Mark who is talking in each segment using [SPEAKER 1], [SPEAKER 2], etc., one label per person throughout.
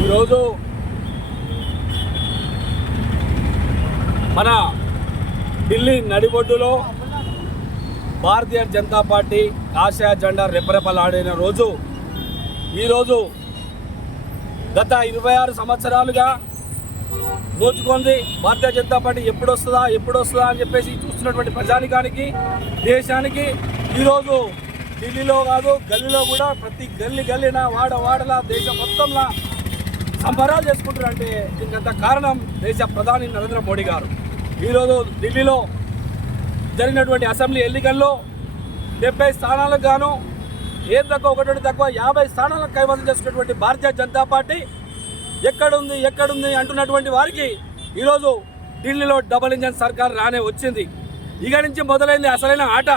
[SPEAKER 1] ఈరోజు మన ఢిల్లీ నడిబొడ్డులో భారతీయ జనతా పార్టీ ఆశయ జెండా రెపరెపలాడిన రోజు ఈరోజు గత ఇరవై ఆరు సంవత్సరాలుగా దోచుకుంది. భారతీయ జనతా పార్టీ ఎప్పుడు వస్తుందా ఎప్పుడు వస్తుందా అని చెప్పేసి చూస్తున్నటువంటి ప్రజానికానికి దేశానికి ఈరోజు ఢిల్లీలో కాదు గల్లీలో కూడా ప్రతి గల్లీ గల్లీన వాడ వాడలా దేశం మొత్తంలో సంబరాలు చేసుకుంటారంటే దీనికంత కారణం దేశ ప్రధాని నరేంద్ర మోడీ గారు. ఈరోజు ఢిల్లీలో జరిగినటువంటి అసెంబ్లీ ఎన్నికల్లో డెబ్బై స్థానాలకు గాను ఏం తక్కువ ఒకటి తక్కువ యాభై స్థానాలకు కైవసం చేసుకున్నటువంటి భారతీయ జనతా పార్టీ ఎక్కడుంది ఎక్కడుంది అంటున్నటువంటి వారికి ఈరోజు ఢిల్లీలో డబుల్ ఇంజన్ సర్కార్ రానే వచ్చింది. ఇక నుంచి మొదలైంది అసలైన ఆట.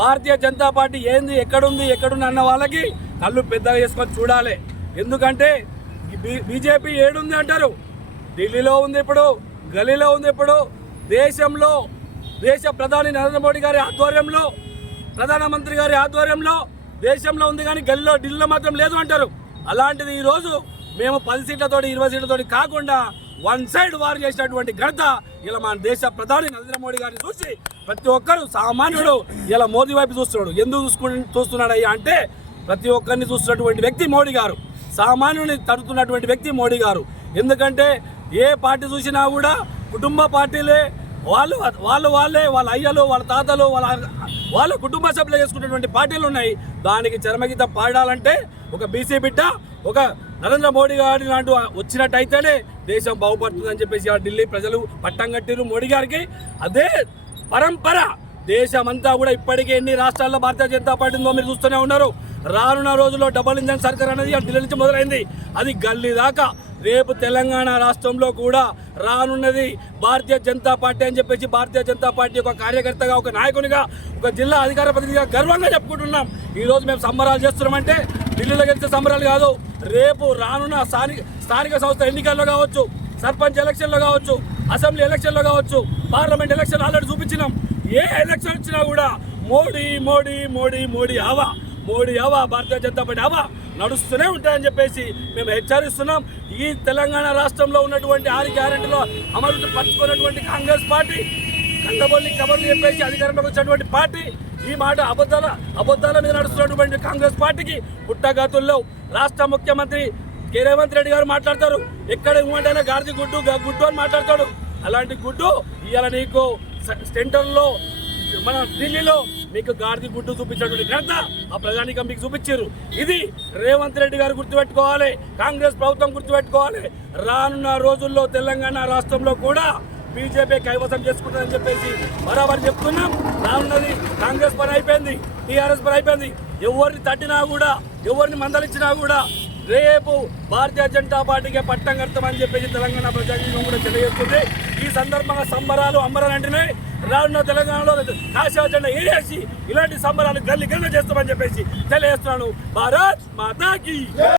[SPEAKER 1] భారతీయ జనతా పార్టీ ఏంది ఎక్కడుంది ఎక్కడుంది అన్న వాళ్ళకి కళ్ళు పెద్దగా చేసుకొని చూడాలి. ఎందుకంటే బీజేపీ ఏడుంది అంటారు. ఢిల్లీలో ఉంది ఇప్పుడు గలీలో ఉంది ఇప్పుడు. దేశంలో దేశ ప్రధాని నరేంద్ర మోడీ గారి ఆధ్వర్యంలో ప్రధానమంత్రి గారి ఆధ్వర్యంలో దేశంలో ఉంది కానీ గల్లీలో ఢిల్లీలో మాత్రం లేదు అంటారు. అలాంటిది ఈరోజు మేము పది సీట్లతో ఇరవై సీట్లతోటి కాకుండా వన్ సైడ్ వారు చేసినటువంటి ఘనత ఇలా మన దేశ ప్రధాని నరేంద్ర మోడీ గారిని చూసి ప్రతి ఒక్కరు సామాన్యుడు ఇలా మోదీ వైపు చూస్తున్నాడు. ఎందుకు చూసుకు చూస్తున్నాడు అంటే ప్రతి ఒక్కరిని చూస్తున్నటువంటి వ్యక్తి మోడీ గారు. సామాన్యుని తడుతున్నటువంటి వ్యక్తి మోడీ గారు. ఎందుకంటే ఏ పార్టీ చూసినా కూడా కుటుంబ పార్టీలే వాళ్ళు వాళ్ళు వాళ్ళే వాళ్ళ అయ్యలు వాళ్ళ తాతలు వాళ్ళ వాళ్ళ కుటుంబ సభ్యులు చేసుకున్నటువంటి పార్టీలు ఉన్నాయి. దానికి చరమగీత పాడాలంటే ఒక బీసీ బిడ్డ ఒక నరేంద్ర మోడీ గారి లాంటి వచ్చినట్టయితేనే దేశం బాగుపడుతుందని చెప్పేసి ఢిల్లీ ప్రజలు పట్టం కట్టిరు మోడీ గారికి. అదే పరంపర దేశమంతా కూడా ఇప్పటికే ఎన్ని రాష్ట్రాల్లో భారతీయ జనతా పార్టీ ఉందో మీరు చూస్తూనే ఉన్నారు. రానున్న రోజుల్లో డబుల్ ఇంజన్ సర్కార్ అనేది ఢిల్లీ నుంచి మొదలైంది. అది గల్లీ దాకా. రేపు తెలంగాణ రాష్ట్రంలో కూడా రానున్నది భారతీయ జనతా పార్టీ అని చెప్పేసి భారతీయ జనతా పార్టీ ఒక కార్యకర్తగా ఒక నాయకునిగా ఒక జిల్లా అధికార ప్రతినిధిగా గర్వంగా చెప్పుకుంటున్నాం. ఈరోజు మేము సంబరాలు చేస్తున్నామంటే ఢిల్లీలో గెలిచే సంబరాలు కాదు. రేపు రానున్న స్థానిక స్థానిక సంస్థ ఎన్నికల్లో కావచ్చు సర్పంచ్ ఎలక్షన్లో కావచ్చు అసెంబ్లీ ఎలక్షన్లో కావచ్చు పార్లమెంట్ ఎలక్షన్ ఆల్రెడీ చూపించినాం. ఏ ఎలక్షన్ వచ్చినా కూడా మోడీ మోడీ మోడీ మోడీ ఆవా. మోడీ హవా భారతీయ జనతా పార్టీ హవా నడుస్తూనే ఉంటాయని చెప్పేసి మేము హెచ్చరిస్తున్నాం. ఈ తెలంగాణ రాష్ట్రంలో ఉన్నటువంటి ఆరు గ్యారెంటీలో అమలు పంచుకున్నటువంటి కాంగ్రెస్ పార్టీ కందబొల్లి కబర్లు చెప్పేసి అధికారంలోకి వచ్చినటువంటి పార్టీ ఈ మాట అబద్ధాల అబద్ధాల మీద నడుస్తున్నటువంటి కాంగ్రెస్ పార్టీకి పుట్టగతుల్లో రాష్ట్ర ముఖ్యమంత్రి కె రేవంత్ రెడ్డి గారు మాట్లాడతారు. ఎక్కడ ఇవ్వమంటేనే గాడిది గుడ్డు గుడ్డు అని మాట్లాడతాడు. అలాంటి గుడ్డు ఇవాళ నీకు సె- సెంటర్లో మన ఢిల్లీలో మీకు గాడిది గుడ్డు చూపించినటువంటి ఘనత ఆ ప్రజానికం మీకు చూపించారు. ఇది రేవంత్ రెడ్డి గారు గుర్తుపెట్టుకోవాలి కాంగ్రెస్ ప్రభుత్వం గుర్తుపెట్టుకోవాలి. రానున్న రోజుల్లో తెలంగాణ రాష్ట్రంలో కూడా బీజేపీ కైవసం చేసుకుంటుందని చెప్పేసి బరాబర్ చెప్తున్నాం. రానున్నది కాంగ్రెస్ పని అయిపోయింది టీఆర్ఎస్ పని అయిపోయింది. ఎవరిని తట్టినా కూడా ఎవరిని మందలించినా కూడా రేపు భారతీయ జనతా పార్టీకి పట్టం కడతామని చెప్పేసి తెలంగాణ ప్రజానీకం కూడా తెలియజేస్తుంది. ఈ సందర్భంగా సంబరాలు అంబరాలంటేనే రానున్న తెలంగాణలో కాశీ జెండా ఏడేసి ఇలాంటి సంబరాలు గల్లి గల్లి చేస్తామని చెప్పేసి తెలియజేస్తున్నాను. భారత్ మాతాకి.